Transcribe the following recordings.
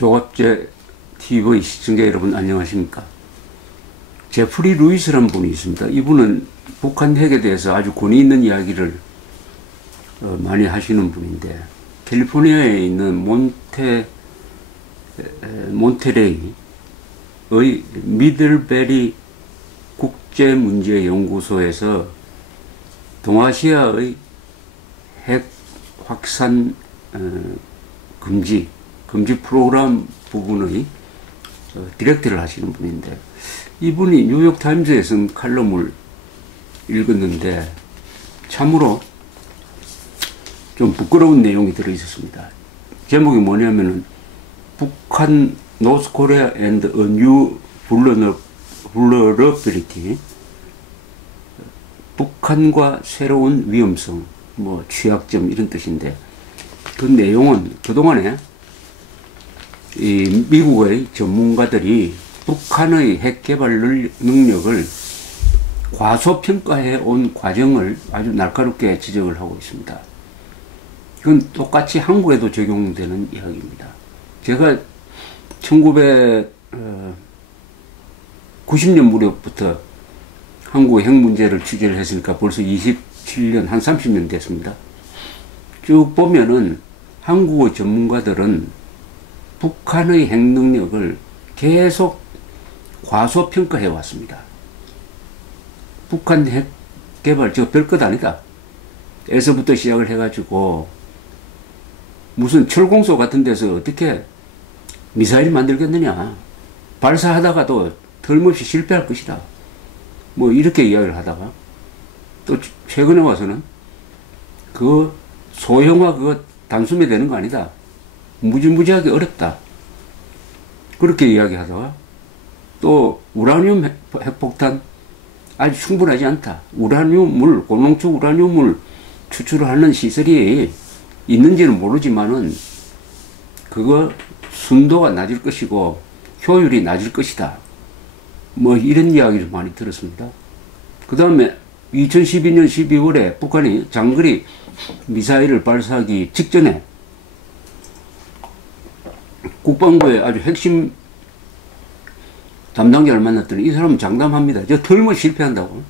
조갑제 TV 시청자 여러분 안녕하십니까. 제프리 루이스라는 분이 있습니다. 이분은 북한 핵에 대해서 아주 권위 있는 이야기를 많이 하시는 분인데, 캘리포니아에 있는 몬테레이의 미들베리 국제문제연구소에서 동아시아의 핵 확산 금지 프로그램 부분의 디렉터를 하시는 분인데, 이분이 뉴욕타임즈에 쓴 칼럼을 읽었는데 참으로 좀 부끄러운 내용이 들어있었습니다. 제목이 뭐냐면은 북한 North Korea and a New Vulnerability, 북한과 새로운 위험성, 뭐 취약점 이런 뜻인데, 그 내용은 그동안에 이 미국의 전문가들이 북한의 핵 개발 능력을 과소평가해 온 과정을 아주 날카롭게 지적을 하고 있습니다. 이건 똑같이 한국에도 적용되는 이야기입니다. 제가 1990년 무렵부터 한국의 핵 문제를 취재를 했으니까 벌써 27년, 한 30년 됐습니다. 쭉 보면은 한국의 전문가들은 북한의 핵 능력을 계속 과소평가해 왔습니다. 북한 핵 개발 저 별것 아니다 에서부터 시작을 해가지고 무슨 철공소 같은 데서 어떻게 미사일 만들겠느냐, 발사하다가도 털없이 실패할 것이다, 뭐 이렇게 이야기를 하다가 또 최근에 와서는 그 소형화 그거 단숨에 되는 거 아니다, 무지무지하게 어렵다, 그렇게 이야기하다가 또 우라늄 핵폭탄 아주 충분하지 않다, 우라늄을, 고농축 우라늄을 추출하는 시설이 있는지는 모르지만은 그거 순도가 낮을 것이고 효율이 낮을 것이다, 뭐 이런 이야기를 많이 들었습니다. 그 다음에 2012년 12월에 북한이 장거리 미사일을 발사하기 직전에 국방부의 아주 핵심 담당자를 만났더니 이 사람은 장담합니다. 저 틀림없이 실패한다고.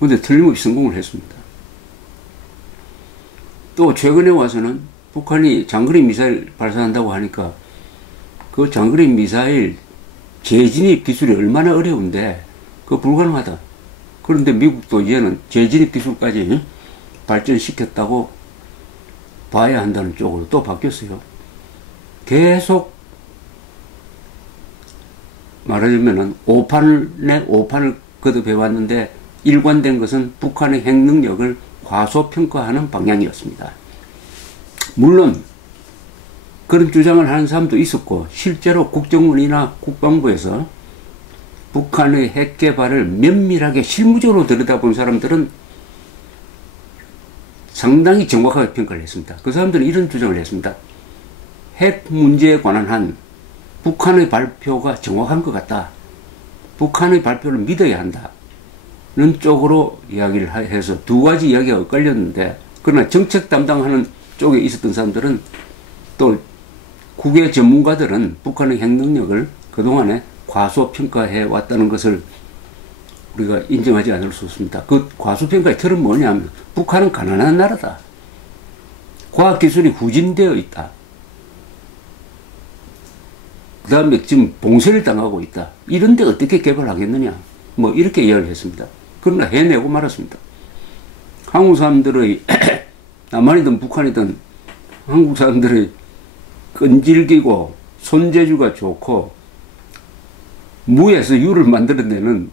근데 틀림없이 성공을 했습니다. 또 최근에 와서는 북한이 장거리 미사일 발사한다고 하니까 그 장거리 미사일 재진입 기술이 얼마나 어려운데 그거 불가능하다. 그런데 미국도 이제는 재진입 기술까지 발전시켰다고 봐야 한다는 쪽으로 또 바뀌었어요. 계속 말하자면은 오판을 거듭해 왔는데 일관된 것은 북한의 핵 능력을 과소평가하는 방향이었습니다. 물론 그런 주장을 하는 사람도 있었고, 실제로 국정원이나 국방부에서 북한의 핵 개발을 면밀하게 실무적으로 들여다본 사람들은 상당히 정확하게 평가를 했습니다. 그 사람들은 이런 주장을 했습니다. 핵 문제에 관한 한 북한의 발표가 정확한 것 같다, 북한의 발표를 믿어야 한다 는 쪽으로 이야기를 해서 두 가지 이야기가 엇갈렸는데, 그러나 정책 담당하는 쪽에 있었던 사람들은, 또 국외 전문가들은 북한의 핵 능력을 그동안에 과소평가해 왔다는 것을 우리가 인정하지 않을 수 없습니다. 그 과소평가의 틀은 뭐냐면 북한은 가난한 나라다, 과학기술이 후진되어 있다, 그 다음에 지금 봉쇄를 당하고 있다, 이런데 어떻게 개발하겠느냐, 뭐 이렇게 이야기를 했습니다. 그러나 해내고 말았습니다. 한국 사람들의 남한이든 북한이든 한국 사람들의 끈질기고 손재주가 좋고 무에서 유를 만들어내는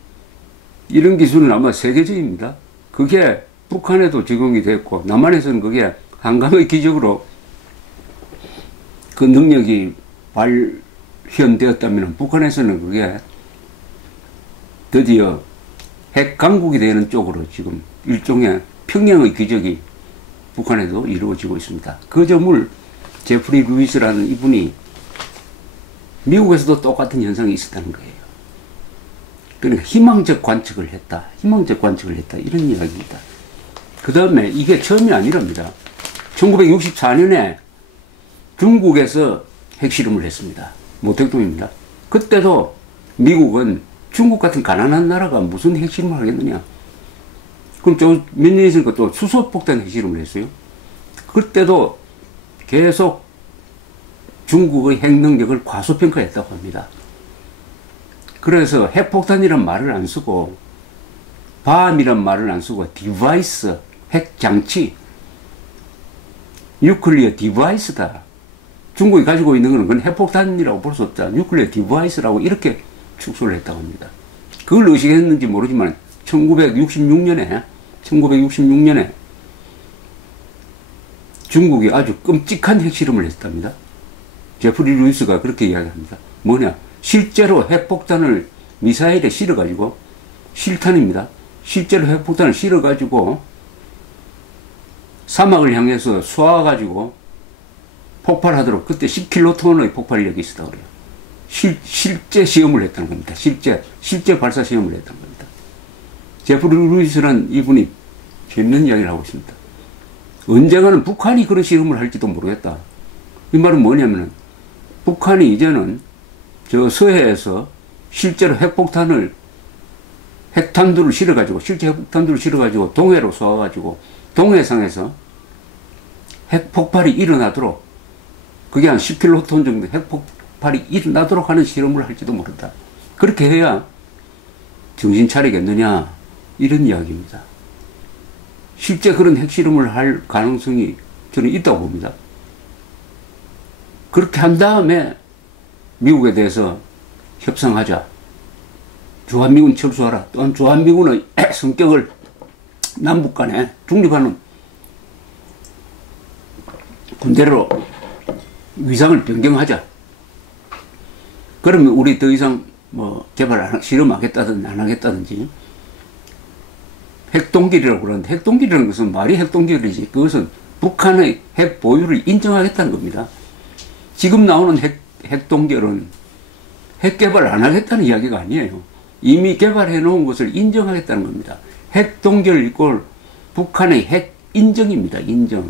이런 기술은 아마 세계적입니다. 그게 북한에도 적용이 됐고 남한에서는 그게 한강의 기적으로 그 능력이 발현되었다면 북한에서는 그게 드디어 핵 강국이 되는 쪽으로 지금 일종의 평양의 기적이 북한에도 이루어지고 있습니다. 그 점을 제프리 루이스라는 이분이 미국에서도 똑같은 현상이 있었다는 거예요. 그러니까 희망적 관측을 했다, 이런 이야기입니다. 그 다음에 이게 처음이 아니랍니다. 1964년에 중국에서 핵실험을 했습니다. 모택동입니다. 그때도 미국은 중국 같은 가난한 나라가 무슨 핵실험을 하겠느냐. 그럼 몇 년 있으니까 또 수소폭탄 핵실험을 했어요. 그때도 계속 중국의 핵능력을 과소평가했다고 합니다. 그래서 핵폭탄이란 말을 안 쓰고 밤이란 말을 안 쓰고 디바이스, 핵장치, 뉴클리어 디바이스다. 중국이 가지고 있는 것은 그건 핵폭탄이라고 볼 수 없다. 뉴클리어 디바이스라고 이렇게 축소를 했다고 합니다. 그걸 의식했는지 모르지만 1966년에 중국이 아주 끔찍한 핵실험을 했답니다. 제프리 루이스가 그렇게 이야기합니다. 뭐냐? 실제로 핵폭탄을 미사일에 실어가지고, 실탄입니다. 실제로 핵폭탄을 실어가지고 사막을 향해서 쏘아가지고 폭발하도록, 그때 10킬로톤의 폭발력이 있었다고 그래요. 실제 시험을 했다는 겁니다. 실제 발사 시험을 했다는 겁니다. 제프리 루이스라는 이분이 재밌는 이야기를 하고 있습니다. 언젠가는 북한이 그런 실험을 할지도 모르겠다. 이 말은 뭐냐면은, 북한이 이제는 저 서해에서 실제로 핵탄두를 실어가지고, 실제 핵탄두를 실어가지고 동해로 쏘아가지고 동해상에서 핵폭발이 일어나도록, 그게 한 10킬로톤 정도 핵폭발이 일어나도록 하는 실험을 할지도 모른다. 그렇게 해야 정신 차리겠느냐, 이런 이야기입니다. 실제 그런 핵실험을 할 가능성이 저는 있다고 봅니다. 그렇게 한 다음에 미국에 대해서 협상하자. 주한미군 철수하라. 또한 주한미군의 성격을 남북 간에 중립하는 군대로 위상을 변경하자. 그러면 우리 더 이상 실험하겠다든 안 하겠다든지. 핵동결이라고 그러는데, 핵동결이라는 것은 말이 핵동결이지, 그것은 북한의 핵 보유를 인정하겠다는 겁니다. 지금 나오는 핵동결은 핵 개발 안 하겠다는 이야기가 아니에요. 이미 개발해 놓은 것을 인정하겠다는 겁니다. 핵동결 이꼴 북한의 핵 인정입니다. 인정.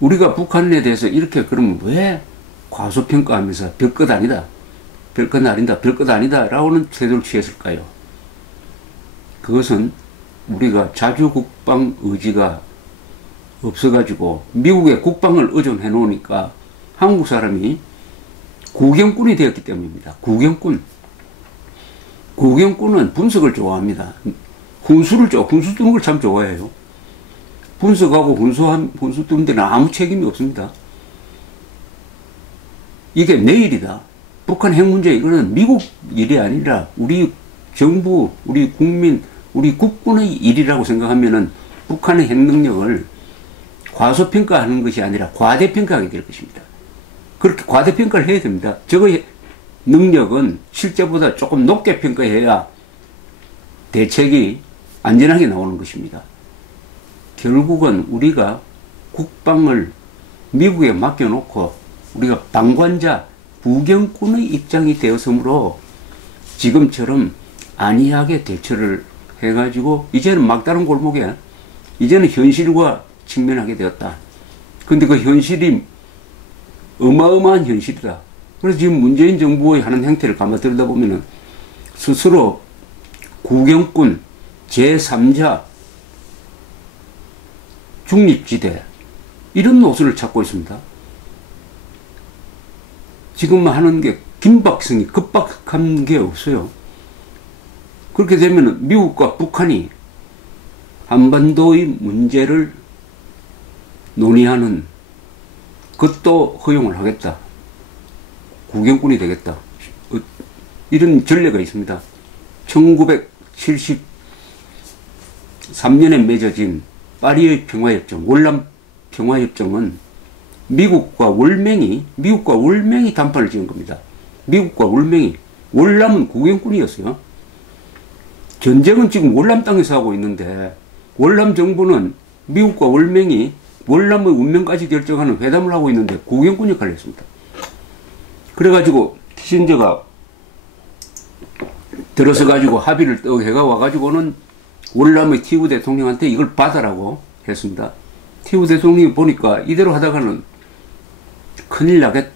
우리가 북한에 대해서 이렇게 그러면 왜 과소평가하면서 별것 아니다, 별것 아니다, 별것 아니다 라고는 태도를 취했을까요? 그것은 우리가 자주국방 의지가 없어가지고 미국의 국방을 의존해 놓으니까 한국 사람이 구경꾼이 되었기 때문입니다. 구경꾼은 분석을 좋아합니다. 훈수 두는 걸 참 좋아해요. 분석하고 훈수 두는 데는 아무 책임이 없습니다. 이게 내일이다. 북한 핵 문제, 이거는 미국 일이 아니라 우리 정부, 우리 국민, 우리 국군의 일이라고 생각하면은 북한의 핵 능력을 과소평가하는 것이 아니라 과대평가하게 될 것입니다. 그렇게 과대평가를 해야 됩니다. 저거의 능력은 실제보다 조금 높게 평가해야 대책이 안전하게 나오는 것입니다. 결국은 우리가 국방을 미국에 맡겨놓고 우리가 방관자, 부경꾼의 입장이 되었으므로 지금처럼 안이하게 대처를 해가지고 이제는 막다른 골목에 이제는 현실과 직면하게 되었다. 근데 그 현실이 어마어마한 현실이다. 그래서 지금 문재인 정부의 하는 행태를 가만 들여다보면은 스스로 구경꾼, 제3자, 중립지대, 이런 노선을 찾고 있습니다. 지금 하는 게 긴박성이 급박한 게 없어요. 그렇게 되면 미국과 북한이 한반도의 문제를 논의하는 것도 허용을 하겠다. 구경꾼이 되겠다. 이런 전례가 있습니다. 1973년에 맺어진 파리의 평화협정, 월남 평화협정은 미국과 월맹이 단판을 지은 겁니다. 미국과 월맹이. 월남은 구경꾼이었어요. 전쟁은 지금 월남 땅에서 하고 있는데 월남 정부는 미국과 월맹이 월남의 운명까지 결정하는 회담을 하고 있는데 구경꾼 역할을 했습니다. 그래가지고 키신저가 들어서 가지고 합의를 또 해가 와가지고는 월남의 티우 대통령한테 이걸 받아라고 했습니다. 티우 대통령이 보니까 이대로 하다가는 큰일 나겠,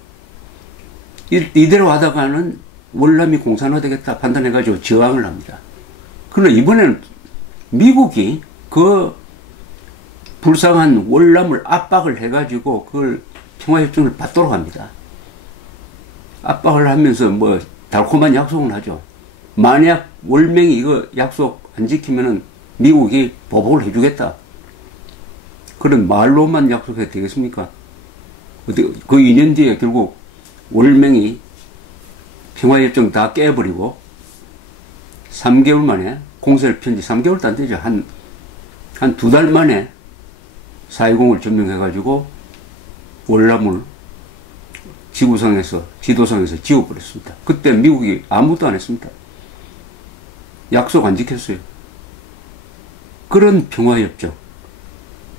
이대로 하다가는 월남이 공산화되겠다 판단해가지고 저항을 합니다. 그러나 이번에는 미국이 그 불쌍한 월남을 압박을 해가지고 그걸 평화협정을 받도록 합니다. 압박을 하면서 뭐 달콤한 약속을 하죠. 만약 월맹이 이거 약속 안 지키면은 미국이 보복을 해주겠다. 그런 말로만 약속해도 되겠습니까? 그 2년 뒤에 결국 월맹이 평화협정 다 깨버리고 3개월 만에 공세를 편지 3개월도 안 되죠. 한 2달 만에 4.20을 점령해가지고 월남을 지도상에서 지워버렸습니다. 그때 미국이 아무것도 안 했습니다. 약속 안 지켰어요. 그런 평화협정.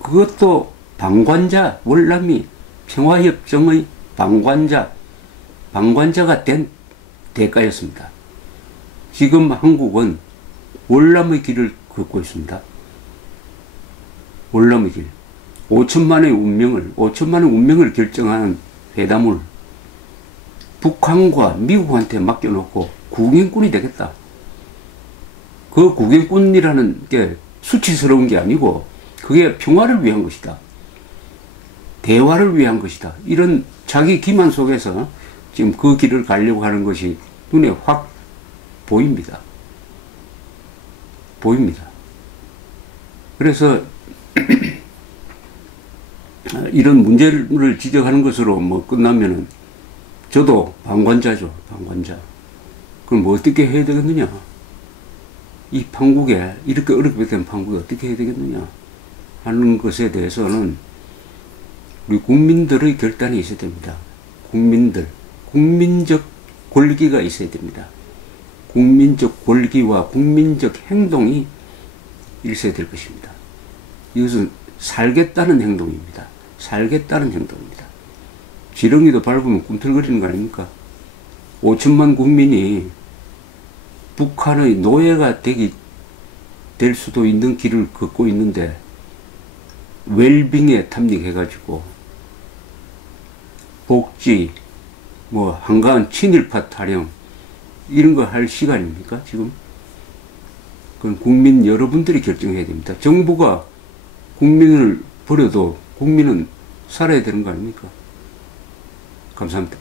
그것도 방관자, 월남이 평화협정의 방관자가 된 대가였습니다. 지금 한국은 월남의 길을 걷고 있습니다. 월남의 길. 5천만의 운명을 결정하는 회담을 북한과 미국한테 맡겨놓고 국영꾼이 되겠다. 그 국영꾼이라는 게 수치스러운 게 아니고 그게 평화를 위한 것이다. 대화를 위한 것이다. 이런 자기 기만 속에서 지금 그 길을 가려고 하는 것이 눈에 확 보입니다. 그래서 이런 문제를 지적하는 것으로 뭐 끝나면은 저도 방관자죠. 방관자. 그럼 뭐 어떻게 해야 되겠느냐. 이 판국에 이렇게 어렵게 된 판국에 어떻게 해야 되겠느냐 하는 것에 대해서는 우리 국민들의 결단이 있어야 됩니다. 국민적 권리가 있어야 됩니다. 국민적 권리와 국민적 행동이 있어야 될 것입니다. 이것은 살겠다는 행동입니다. 살겠다는 행동입니다. 지렁이도 밟으면 꿈틀거리는 거 아닙니까? 5천만 국민이 북한의 노예가 될 수도 있는 길을 걷고 있는데 웰빙에 탐닉해가지고 복지, 뭐 한가한 친일파 타령 이런 거 할 시간입니까 지금? 그건 국민 여러분들이 결정해야 됩니다. 정부가 국민을 버려도 국민은 살아야 되는 거 아닙니까? 감사합니다.